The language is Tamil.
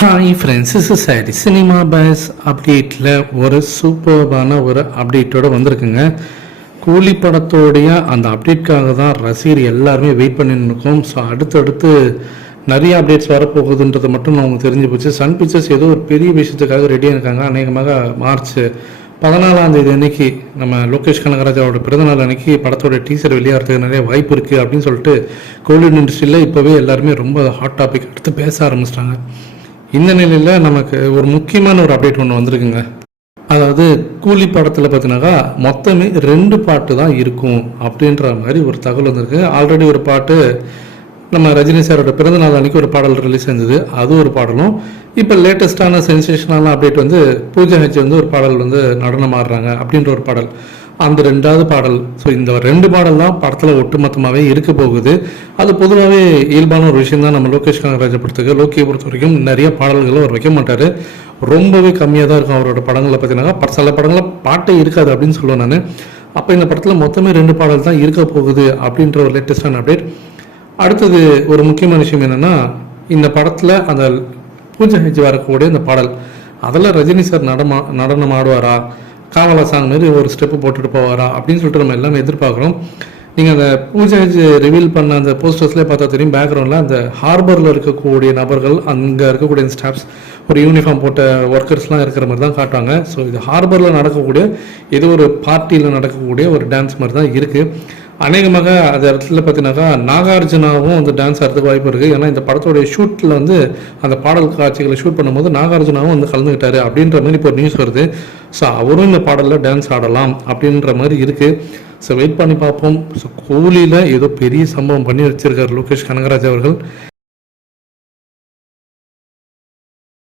ஹாய் ஃப்ரெண்ட்ஸ் இஸ் சாரி சினிமா பேஸ் அப்டேட்டில் ஒரு சூப்பர்பான ஒரு அப்டேட்டோட வந்திருக்குங்க. கூலி படத்தோடைய அந்த அப்டேட்காக தான் ரசிகர் எல்லாருமே வெயிட் பண்ணின்னு இருக்கோம். ஸோ அடுத்தடுத்து நிறைய அப்டேட்ஸ் வரப்போகுதுன்றது மட்டும் நமக்கு தெரிஞ்சு போச்சு. சன் பிக்சர்ஸ் ஏதோ ஒரு பெரிய விஷயத்துக்காக ரெடியாக இருக்காங்க. அநேகமாக மார்ச் பதினாலாம் தேதி அன்னைக்கு நம்ம லோகேஷ் கனகராஜாவோட பிறந்தநாள் அன்னைக்கு படத்தோட டீசர் வெளியாகிறதுக்கு நிறைய வாய்ப்பு இருக்குது அப்படின்னு சொல்லிட்டு கோல்டன் இண்டஸ்ட்ரியில் இப்போவே எல்லாருமே ரொம்ப ஹாட் டாபிக் எடுத்து பேச ஆரம்பிச்சிட்டாங்க. இந்த நிலையில் நமக்கு ஒரு முக்கியமான ஒரு அப்டேட் ஒன்று வந்திருக்குங்க. அதாவது கூலி படத்தில் பார்த்தினாக்கா மொத்தமே ரெண்டு பாட்டு தான் இருக்கும் அப்படின்ற மாதிரி ஒரு தகவல் வந்திருக்கு. ஆல்ரெடி ஒரு பாட்டு நம்ம ரஜினி சாரோட பிறந்த நாள் அன்னைக்கு ஒரு பாடல் ரிலீஸ் செஞ்சது அது ஒரு பாடலும். இப்போ லேட்டஸ்டான சென்சேஷனான அப்டேட் வந்து பூஜா ஹெச் வந்து ஒரு பாடல் வந்து நடனம் ஆடுறாங்க அப்படின்ற ஒரு பாடல். அந்த ரெண்டாவது பாடல் ஸோ இந்த ரெண்டு பாடல் தான் படத்தில் ஒட்டுமொத்தமாகவே இருக்க போகுது. அது பொதுவாகவே இயல்பான ஒரு விஷயம் தான். நம்ம லோகேஷ் கனகராஜை படத்துக்கு லோக்கியை பொறுத்த வரைக்கும் நிறைய பாடல்களை அவர் வைக்க மாட்டார். ரொம்பவே கம்மியாக தான் இருக்கும் அவரோட படங்களை பார்த்தீங்கன்னா சில படங்களில் பாட்டே இருக்காது அப்படின்னு சொல்லுவேன் நான். அப்போ இந்த படத்தில் மொத்தமே ரெண்டு பாடல் தான் இருக்க போகுது அப்படின்ற ஒரு லேட்டஸ்டான அப்டேட் அடுத்தது ஒரு முக்கியமான விஷயம் என்னென்னா இந்த படத்தில் அந்த பூஜை ஹெஜ் வரக்கூடிய இந்த பாடல். அதில் ரஜினி சார் நடமா நடனம் ஆடுவாரா காவலா சாங் மாதிரி ஒரு ஸ்டெப்பு போட்டுட்டு போவாரா அப்படின்னு சொல்லிட்டு நம்ம எல்லாமே எதிர்பார்க்குறோம். நீங்கள் அந்த பூஜை ரிவீல் பண்ண அந்த போஸ்டர்ஸ்லேயே பார்த்தா தெரியும் பேக்ரவுண்டில் அந்த ஹார்பரில் இருக்கக்கூடிய நபர்கள் அங்கே இருக்கக்கூடிய ஸ்டாஃப்ஸ் ஒரு யூனிஃபார்ம் போட்ட ஒர்க்கர்ஸ்லாம் இருக்கிற மாதிரி தான் காட்டுவாங்க. ஸோ இது ஹார்பரில் நடக்கக்கூடிய ஏதோ ஒரு பார்ட்டியில் நடக்கக்கூடிய ஒரு டான்ஸ் மாதிரி தான் இருக்குது அநேகமாக அந்த இடத்துல பார்த்தீங்கன்னாக்கா நாகார்ஜுனாவும் வந்து டான்ஸ் ஆடுறதுக்கு வாய்ப்பு இருக்குது ஏன்னா இந்த படத்தோடைய ஷூட்டில் வந்து அந்த பாடல் காட்சிகளை ஷூட் பண்ணும்போது நாகார்ஜுனாவும் வந்து கலந்துக்கிட்டாரு அப்படின்ற மாதிரி இப்போ நியூஸ் வருது. ஸோ அவரும் இந்த பாடலில் டான்ஸ் ஆடலாம் அப்படின்ற மாதிரி இருக்குது ஸோ வெயிட் பண்ணி பார்ப்போம். ஸோ கூலியில் ஏதோ பெரிய சம்பவம் பண்ணி வச்சிருக்காரு லோகேஷ் கனகராஜ் அவர்கள்.